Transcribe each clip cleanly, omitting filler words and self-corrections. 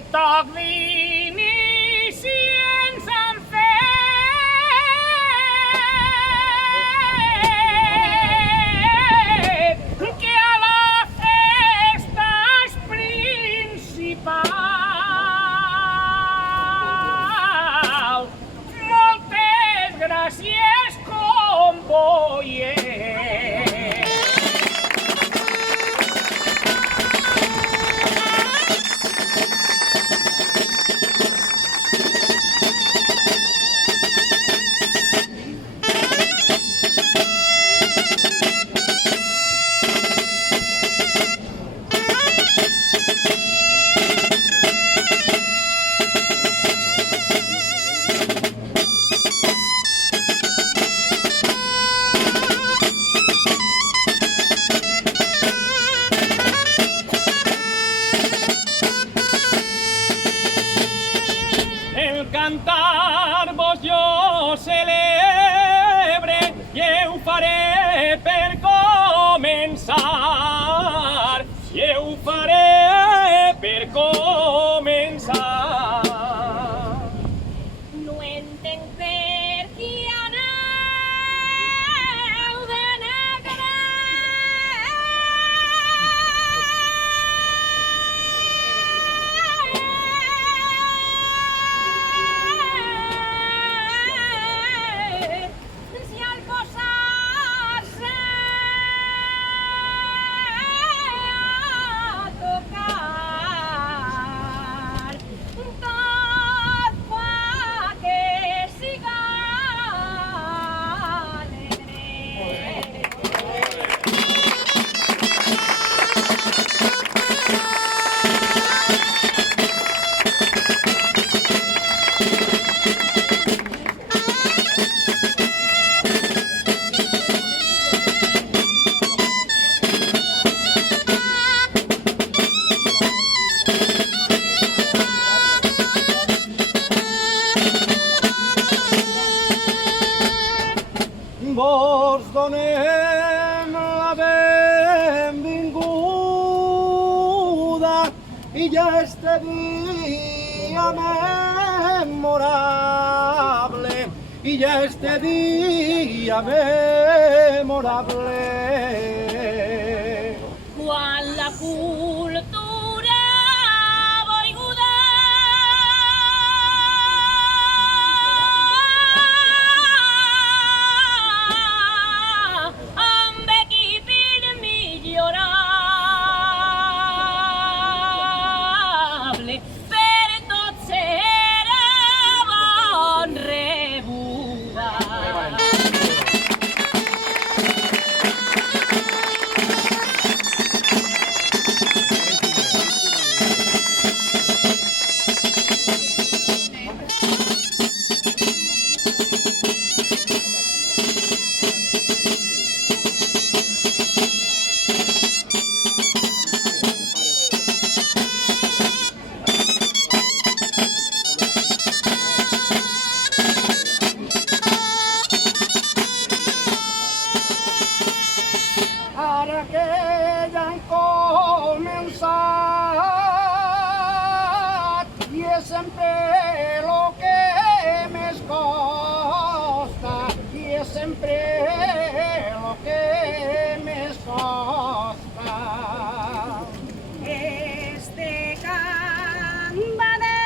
el toc d'inici ens han fet que a la festa és principal. Moltes gràcies, comboiers. Cantar-vos jo celebre i ho faré per començar, i ho faré per començar. No entenc per qui aneu de negre. Si al posar-se a tocar tot fa que siga alegre. Vos donem la benvinguda i ja este dia memorable, i ja este dia memorable. Quan la cultura boiguda amb equip millorable per tots serà bon rebuda. Ara que ja han començat i és sempre lo que més costa, i és sempre lo que més costa. Este cant va dedicat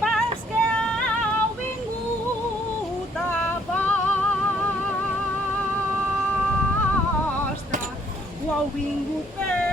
pels que heu vingut a posta, ho heu vingut per